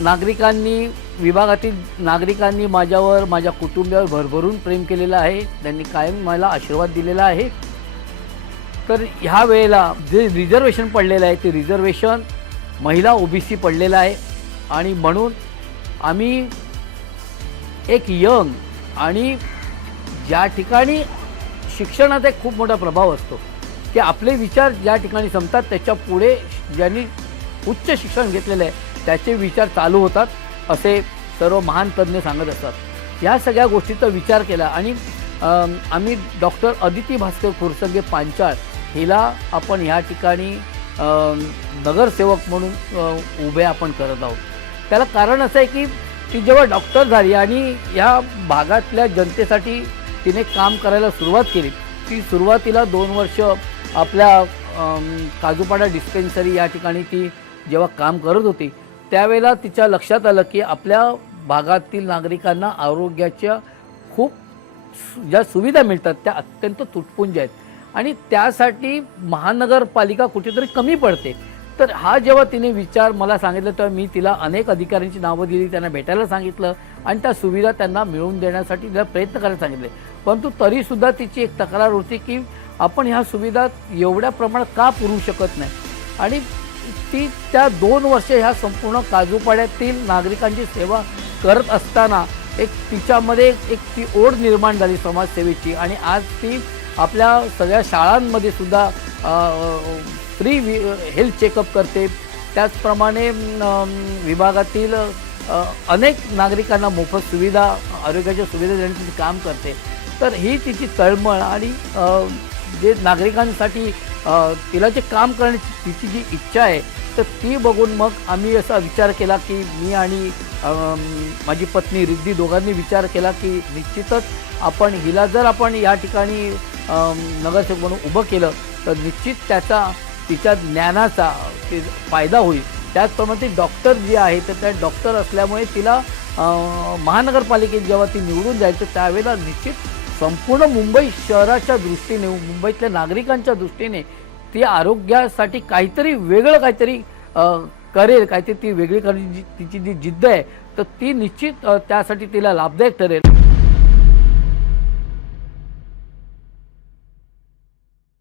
नागरिकांनी विभागातील नागरिकांनी माझ्यावर माझ्या कुटुंबियावर भरभरून प्रेम केलेलं आहे। त्यांनी कायम मला आशीर्वाद दिलेला आहे। तर ह्या वेळेला जे रिझर्वेशन पडलेलं आहे ते रिझर्वेशन महिला ओबीसी पडलेलं आहे आणि म्हणून आम्ही एक यंग आणि ज्या ठिकाणी शिक्षणाचा एक खूप मोठा प्रभाव असतो की आपले विचार ज्या ठिकाणी संपतात त्याच्या पुढे ज्यांनी उच्च शिक्षण घेतलेलं आहे त्याचे विचार चालू होतात असे सर्व महान तज्ञ सांगत असतात। या सगळ्या गोष्टीचा विचार केला आणि आम्ही डॉक्टर अदिती भास्कर खुरसंगे पांचाळ हिला आपण ह्या ठिकाणी नगरसेवक म्हणून उभे आपण करत आहोत। त्याला कारण असं आहे की ती जेव्हा डॉक्टर झाली आणि ह्या भागातल्या जनतेसाठी तिने काम करायला सुरुवात केली, ती सुरुवातीला 2 वर्ष आपल्या काजूपाडा डिस्पेन्सरी या ठिकाणी ती जेव्हा काम करत होती त्यावेळेला तिच्या लक्षात आलं की आपल्या भागातील नागरिकांना आरोग्याच्या खूप ज्या सुविधा मिळतात त्या अत्यंत तुटपुंज आहेत आणि त्यासाठी महानगरपालिका कुठेतरी कमी पडते। तर हा जेव्हा तिने विचार मला सांगितलं तेव्हा मी तिला अनेक अधिकाऱ्यांची नावं दिली, त्यांना भेटायला सांगितलं आणि त्या सुविधा त्यांना मिळवून देण्यासाठी तिला प्रयत्न करायला सांगितले। परंतु तरीसुद्धा तिची एक तक्रार होती की आपण ह्या सुविधा एवढ्या प्रमाणात का पुरवू शकत नाही आणि ती त्या 2 वर्ष ह्या संपूर्ण काजूपाड्यातील नागरिकांची सेवा करत असताना एक तिच्यामध्ये एक ती ओढ निर्माण झाली समाजसेवेची आणि आज ती आपल्या सगळ्या शाळांमध्ये सुद्धा फ्री हेल्थ चेकअप करते। त्याचप्रमाणे विभागातील अनेक नागरिकांना मोफत सुविधा आरोग्याच्या सुविधा देण्याचे काम करते। तर ही तिची तळमळ आणि जे नागरिकांसाठी तिला जे काम करण्याची तिची जी इच्छा आहे तर ती बघून मग आम्ही असा विचार केला की मी आणि माझी पत्नी रिद्धी दोघांनी विचार केला की निश्चितच आपण हिला जर आपण या ठिकाणी नगरसेवक म्हणून उभं केलं तर निश्चित त्याचा तिच्या ज्ञानाचा फायदा होईल। त्याचप्रमाणे ती डॉक्टर जी आहे तर त्या डॉक्टर असल्यामुळे तिला महानगरपालिकेत जेव्हा ती निवडून जायचं त्यावेळेला निश्चित संपूर्ण मुंबई शहराच्या दृष्टीने मुंबईतल्या नागरिकांच्या दृष्टीने ती आरोग्यासाठी काहीतरी वेगळं काहीतरी करेल, काहीतरी ती वेगळी करण्याची तिची जी जिद्द आहे तर ती निश्चित त्यासाठी तिला लाभदायक ठरेल।